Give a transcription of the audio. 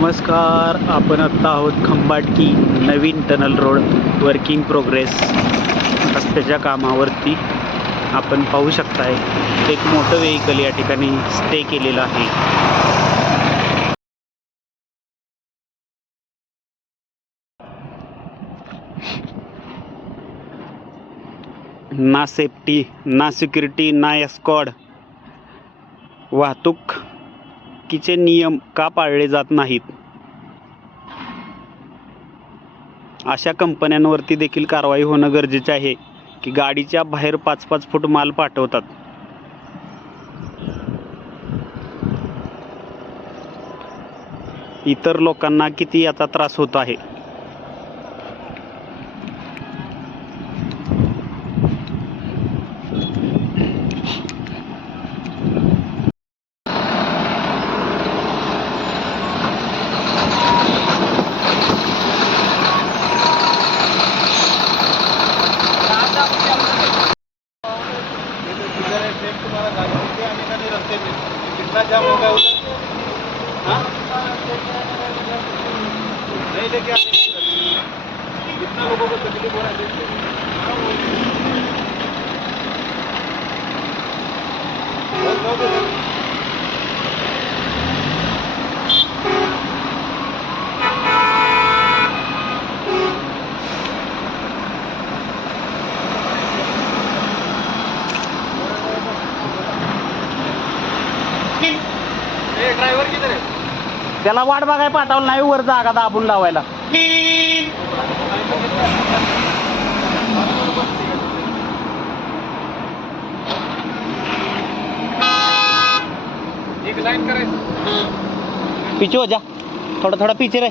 नमस्कार आपण आत्ता आहोत खंबाटकी नवीन टनल रोड वर्किंग प्रोग्रेस रस्त्याच्या कामावरती. आपण पाहू शकताय एक मोठं व्हेकल या ठिकाणी स्टे केलेलं आहे. ना सेफ्टी ना सिक्युरिटी ना एस्कॉड बाकीचे नियम का पाळले जात नाहीत? अशा कंपन्यांवरती देखील कारवाई होणं गरजेचे आहे की गाडीच्या बाहेर पाच पाच फूट माल पाठवतात. इतर लोकांना किती याचा त्रास होत आहे? कितना जाम होगा उधर हाँ? नहीं लेके आने का इधर। कितना लोगों को तकलीफ हो रहा है देखिए किधर है त्याला वाट बघाय पाठवलं नाही वर जागा दाबून लावायला. एक लाइन करे पीछे हो जा. थोड़ा थोड़ा पीछे रहे